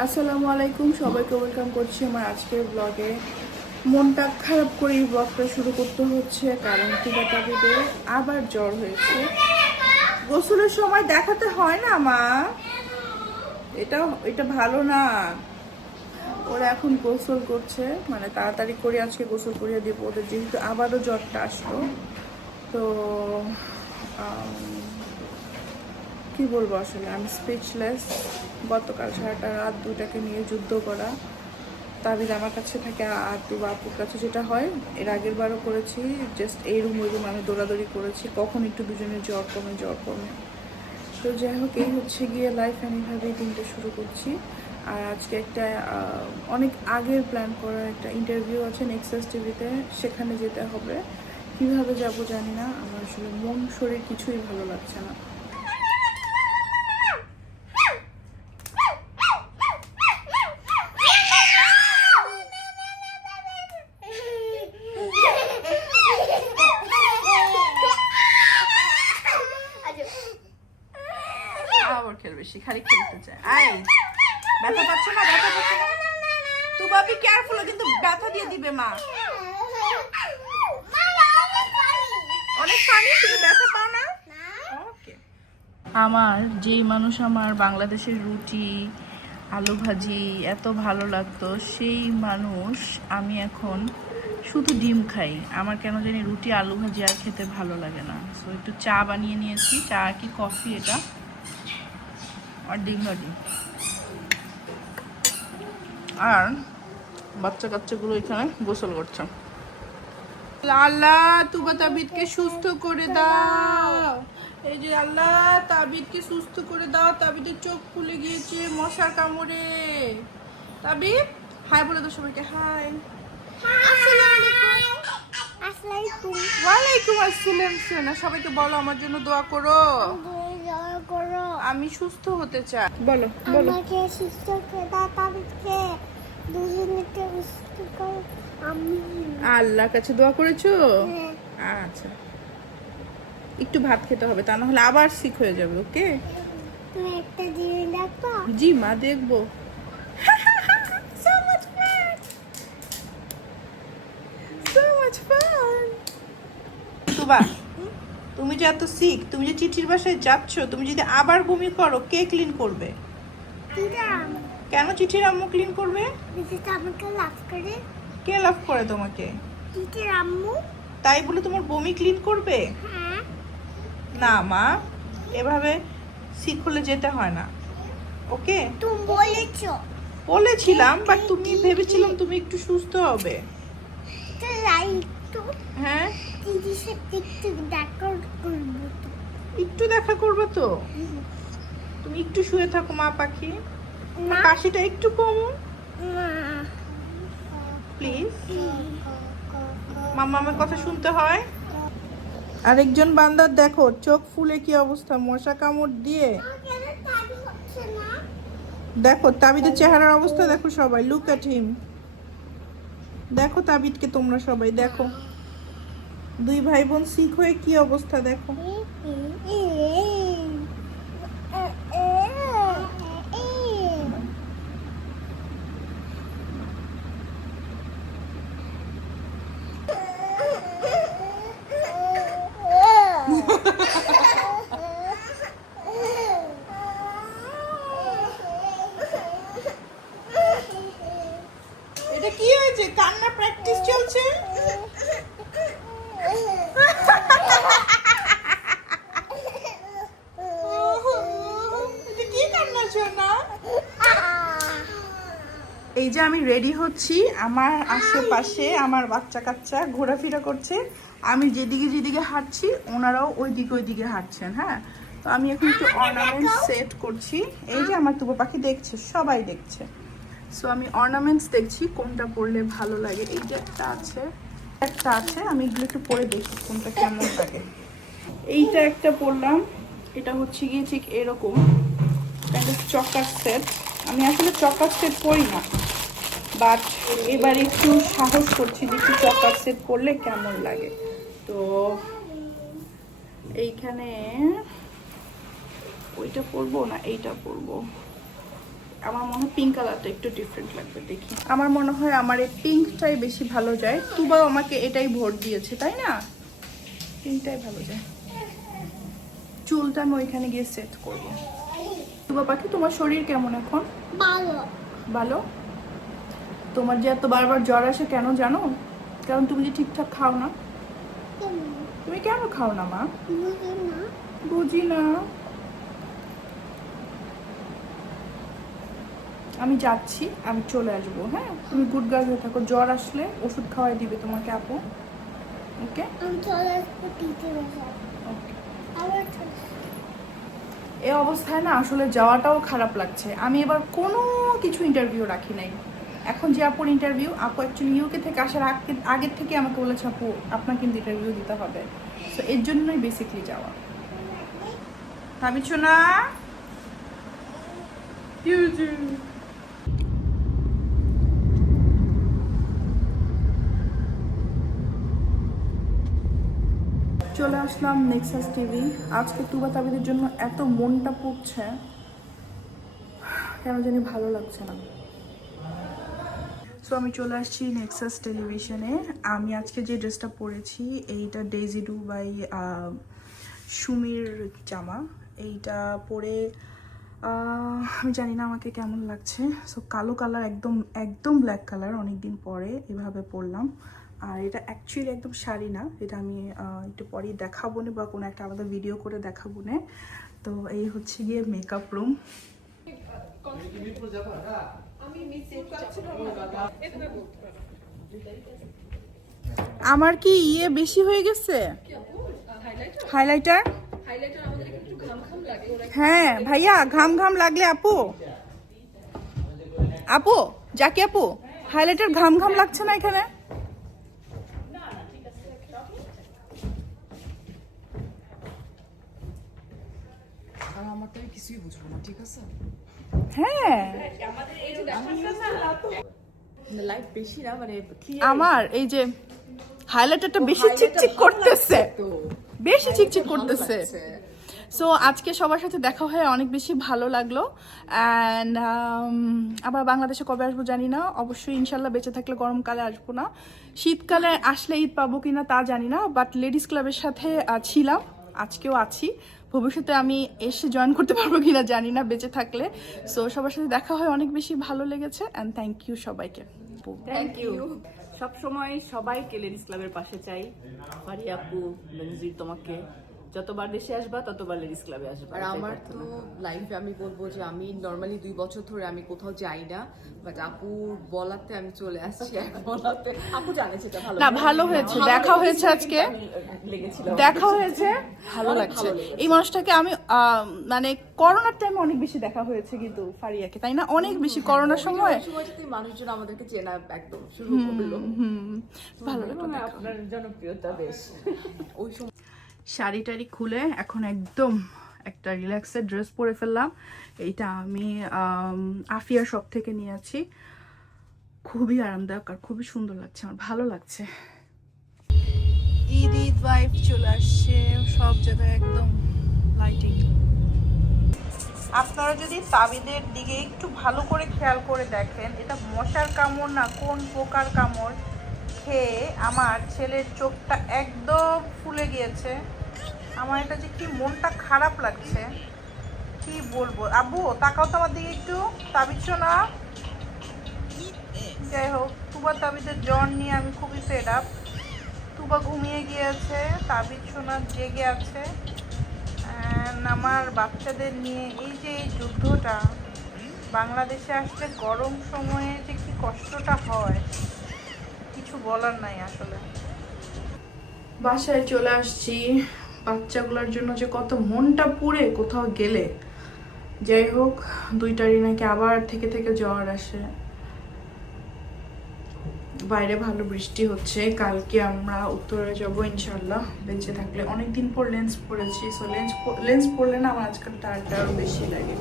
আসসালামু আলাইকুম, সবাইকে ওয়েলকাম করছি আমার আজকের ব্লগে মনটা খারাপ করে এই ব্লগটা শুরু করতে হচ্ছে, কারণ টিকা দিতে আবার জ্বর হয়েছে। গোসলের সময় দেখাতে হয় না, মা। এটা এটা ভালো না। ওরা এখন গোসল করছে মানে তাড়াতাড়ি করে আজকে গোসল করিয়ে দিব ওদের যেহেতু আবারও জ্বরটা আসলো, তো কি বলব আসলে? আমি স্পিচলেস গতকাল সারাটা রাত দুটাকে নিয়ে যুদ্ধ করা। তাবিদ আমার কাছে থাকে আর দু বাপুর কাছে যেটা হয়, এর আগের বারও করেছি। জাস্ট এই রুম ওই রুম আমি দৌড়াদৌড়ি করেছি। কখন একটু দুজনের জ্বর কমে জ্বর কমে। তো যাই হোক, এই হচ্ছে গিয়ে লাইফ আমি এইভাবেই দিনটা শুরু করছি। আর আজকে একটা অনেক আগের প্ল্যান করা একটা ইন্টারভিউ আছে নেক্সাস টিভিতে সেখানে যেতে হবে। কীভাবে যাব জানি না। আমার আসলে মন, শরীর কিছুই ভালো লাগছে না। খেলতে চায় ব্যথা পাচ্ছ না ব্যথা পাচ্ছ। না বাবি কেয়ারফুল কিন্তু ব্যথা দিয়ে দিবে মা। অনেক আমার, যেই মানুষ আমার বাংলাদেশের রুটি, আলু ভাজি এত ভালো লাগতো, সেই মানুষ আমি এখন শুধু ডিম খাই। আমার কেন জানি রুটি, আলু ভাজি আর খেতে ভালো লাগে না। সো একটু চা বানিয়ে নিয়েছি। চা কি কফি এটা? আর ভাজি আর বাচ্চা কাচ্চাগুলো এখানে গোসল করছে। আল্লাহ তুবা তাবিদকে সুস্থ করে দাও। এই যে আল্লাহ তাবিদকে সুস্থ করে দাও। তাবিদের চোখ ফুলে গিয়েছে মশার কামড়ে। তাবিদ হাই বলে দাও সবাইকে হাই। ওয়ালাইকুম আসসালাম। সোনা সবাইকে বলো আমার জন্য দোয়া করো। আমি সুস্থ হতে চাই। বলো বলো। আমাকে সুস্থ করে দাও তাদেরকে দুজনকে সুস্থ করো। আমি আল্লাহর কাছে দোয়া করেছ? হ্যাঁ, আচ্ছা। একটু ভাত খেতে হবে তা না হলে আবার সিক হয়ে যাবে ওকে? তুমি একটা দিয়ে দেখো জি মা দেখব। So much fun! So much fun! তুবা তুমি যে এত সিক তুমি যে চিঠির বাসায় যাচ্ছ তুমি যদি আবার বমি করো কে ক্লিন করবে? কেন চিঠির আম্মু ক্লিন করবে? কে লাভ করে তোমাকে? আম্মু। তাই বলে তোমার বমি ক্লিন করবে? হ্যাঁ। না মা এভাবে সিক হলে যেতে হয় না। ওকে? তুমি বলেছ। বলেছিলাম বাট তুমি ভেবেছিলাম তুমি একটু সুস্থ হবে। হ্যাঁ? একটু দেখা করব তো। তুমি একটু শুয়ে থাকো মা পাখি। কাশিটা একটু কমো। প্লিজ মাম্মা আমার কথা শুনতে হয়? আরেকজন বান্দার দেখো চোখ ফুলে কি অবস্থা? মশা কামড় দিয়ে। দেখো তাবিদের চেহারার অবস্থা দেখো সবাই। লুক অ্যাট হিম দেখো তাবিদকে তোমরা সবাই দেখো। দুই ভাই বোন শিখ হয়ে কি অবস্থা দেখো? এটা কি হয়েছে? কান্না প্র্যাকটিস চলছে? এই যে আমি রেডি হচ্ছি, আমার আশেপাশে আমার বাচ্চা কাচ্চা ঘোরাফেরা করছে। আমি যেদিকে যেদিকে হাঁটছি, ওনারাও ওই দিকে ওই দিকে হাঁটছেন হ্যাঁ? তো আমি এখন একটু অর্নামেন্ট সেট করছি। এই যে আমার তুবো পাখি দেখছে, সবাই দেখছে। সো আমি অর্নামেন্টস দেখছি, কোনটা পরলে ভালো লাগে। এই যে একটা আছে। একটা আছে, আমি এগুলো একটু পরে দেখি কোনটা কেমন লাগে। এইটা একটা পরলাম, এটা হচ্ছে গিয়ে ঠিক এরকম চকার সেট আমি আসলে চকার সেট পরি না বাট এবার একটু সাহস করছি যে একটু চকার সেট করলে কেমন লাগে। তো এইখানে, ওইটা পরবো না, এইটা পরবো? আমার মনে হয় পিঙ্ক কালারটা একটু ডিফারেন্ট লাগবে দেখি। আমার মনে হয় আমার এই পিঙ্কটাই বেশি ভালো যায়। তুবাও আমাকে এটাই ভোট দিয়েছে তাই না? পিঙ্কটাই ভালো যায়। চুলটা আমি ওইখানে গিয়ে সেট করব। তুবা পাখি তোমার শরীর কেমন এখন? ভালো। ভালো? তোমার যে এত বারবার জ্বর আসে কেন জানো? কারণ তুমি যে ঠিকঠাক খাও না। তুমি কেন খাও না মা? বুঝি না বুঝি না আমি যাচ্ছি আমি চলে আসব হ্যাঁ? তুমি গুড গার্ল হয়ে থাকো জ্বর আসলে ওষুধ খাওয়াই দিবে তোমাকে আপু। ওকে আমি চলে আসব। এই অবস্থায় না আসলে যাওয়াটাও খারাপ লাগছে। আমি এবার কোনো কিছু ইন্টারভিউ রাখি নাই। এখন যে আপুর ইন্টারভিউ আপু অ্যাকচুয়ালি ইউকে থেকে আসার আগে আগের থেকে আমাকে বলেছে আপু আপনার কিন্তু ইন্টারভিউ দিতে হবে। সো এর জন্যই বেসিকলি যাওয়া। ভাবিছো না চলে আসলাম নেক্সাস টিভি আজকে তুবা তাবিদের জন্য এত মনটা পড়ছে, কেন জানি ভালো লাগছে না। সো আমি চলে আসছি নেক্সাস টেলিভিশনে আমি আজকে যে ড্রেসটা পরেছি, এইটা ডেজি ডু বাই সুমির জামা। এইটা পরে আমি জানি না আমাকে কেমন লাগছে। সো কালো কালার একদম একদম ব্ল্যাক কালার অনেকদিন পরে এভাবে পরলাম। আর এটা অ্যাকচুয়ালি একদম শাড়ি না, এটা আমি একটু পরেই দেখাবো না বা কোনো একটা আলাদা ভিডিও করে দেখাবো না। তো এই হচ্ছে গিয়ে মেকআপ রুম আমার কি ইয়ে বেশি হয়ে গেছে? হাইলাইটার হ্যাঁ ভাইয়া ঘাম ঘাম লাগলে আপু। আপু, যাকে আপু হাইলাইটার ঘাম ঘাম লাগছে না এখানে? আর আমারটা আমি কিছুই বুঝব না ঠিক আছে? হ্যাঁ। লাইফ বেশি না মানে আমার এই যে হাইলাইটারটা বেশি চিকচিক করতেছে। তো। বেশি চিকচিক করতেছে। সো আজকে সবার সাথে দেখা হয়ে অনেক বেশি ভালো লাগল। অ্যান্ড আবার বাংলাদেশে কবে আসব জানি না। অবশ্যই ইনশাল্লাহ বেঁচে থাকলে গরমকালে আসব না। শীতকালে আসলে ঈদ পাবো কিনা তা জানি না। বাট লেডিস ক্লাবের সাথে ছিলাম। আজকেও আছি। ভবিষ্যতে আমি এসে জয়েন করতে পারব কিনা জানি না বেঁচে থাকলে। সো সবার সাথে দেখা হয় অনেক বেশি ভালো লেগেছে অ্যান্ড থ্যাংক ইউ সবাইকে। থ্যাংক ইউ সবসময় সবাই সবাইকে লেডিস ক্লাবের পাশে চাই। আপু বেনজির তোমাকে। যতবার দেশে আসবা ততবার লেডিস ক্লাবে আসবা। আর আমার তো লাইফে আমি বলব যে আমি নর্মালি দুই বছর ধরে আমি কোথাও যাই না বাট আপু বলাতে আমি চলে আসছি এক বলাতে। আপু জানে সেটা ভালো না ভালো হয়েছে। দেখা হয়েছে আজকে। দেখা হয়েছে। ভালো লাগছে। এই মানুষটাকে আমি আহ, মানে করোনার টাইমে অনেক বেশি দেখা হয়েছে কিন্তু ফারিয়াকে তাই না? অনেক বেশি করোনার সময়। মানুষজন আমাদেরকে চেনা একদম শুরু করল। হুম ভালো লাগল। আপনার জনপ্রিয়তা বেশ। ওই সময় শাড়ি টাড়ি খুলে এখন একদম একটা রিল্যাক্সের ড্রেস পরে ফেললাম। এইটা আমি আফিয়া শপ থেকে নিয়ে আছি। খুবই আরামদায়ক আর খুবই সুন্দর লাগছে আমার, ভালো লাগছে। ঈদ ভাইব চলে আসছে, সব জায়গায় একদম লাইটিং আপনারা যদি তাবিদের দিকে একটু ভালো করে খেয়াল করে দেখেন, এটা মশার কামড় না, কোন পোকার কামড়, খেয়ে আমার ছেলের চোখটা একদম ফুলে গিয়েছে। আমার এটা যে কি মনটা খারাপ লাগছে, কি বলব? আব্বু, তাকাও তো আমার দিকে একটু তাবিজ না যাই হোক তুবা তাবিদের জ্বর নিয়ে আমি খুবই ফেড আপ তুবা ঘুমিয়ে গিয়েছে, তাবিজ সোনা জেগে আছে। আমার বাচ্চাদের নিয়ে এই যে এই যুদ্ধটা, বাংলাদেশে আসলে গরম সময়ে যে কি কষ্টটা হয়, কিছু বলার নাই আসলে। বাসায় চলে আসছি। বাচ্চাগুলোর জন্য যে কত মনটা পুড়ে কোথাও গেলে। যাই হোক, দুইটারই নাকি আবার থেকে থেকে জ্বর আসে। বাইরে ভালো বৃষ্টি হচ্ছে, কালকে আমরা উত্তরে যাব ইনশাল্লাহ বেঁচে থাকলে অনেকদিন পর লেন্স পরেছি সো লেন্স লেন্স পরলে না আমার আজকাল টায়ারটা আরও বেশি লাগে।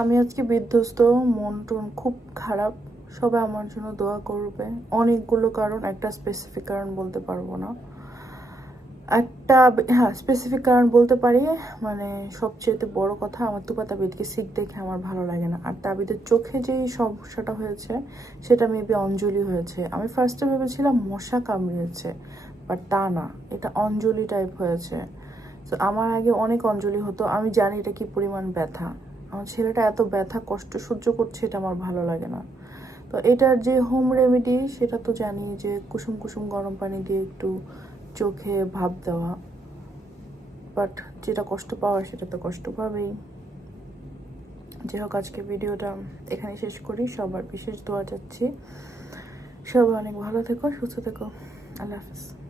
আমি আজকে বিধ্বস্ত, মন টন খুব খারাপ, সবাই আমার জন্য দোয়া করবে। অনেকগুলো কারণ, একটা স্পেসিফিক কারণ বলতে পারব না। একটা হ্যাঁ স্পেসিফিক কারণ বলতে পারি মানে সবচেয়ে বড় কথা আমার তুপা তাবিদকে সিক দেখে আমার ভালো লাগে না। আর তাবিদের চোখে যেই সমস্যাটা হয়েছে, সেটা মেবি অঞ্জলি হয়েছে। আমি ফার্স্টে ভেবেছিলাম মশা কামড়িয়েছে বাট তা না, এটা অঞ্জলি টাইপ হয়েছে। তো আমার আগে অনেক অঞ্জলি হতো, আমি জানি এটা কি পরিমাণ ব্যথা। আমার ছেলেটা এত ব্যথা, কষ্ট সহ্য করছে, এটা আমার ভালো লাগে না। তো এটার যে হোম রেমেডি সেটা তো জানি যে কুসুম কুসুম গরম পানি দিয়ে একটু চোখে ভাব দেওয়া। বাট যেটা কষ্ট পাওয়া, সেটা তো কষ্ট পাবেই। যাই হোক আজকে ভিডিওটা এখানে শেষ করি। সবার বিশেষ দোয়া চাচ্ছি। সবাই অনেক ভালো থেকো, সুস্থ থেকো। আল্লাহ হাফিজ।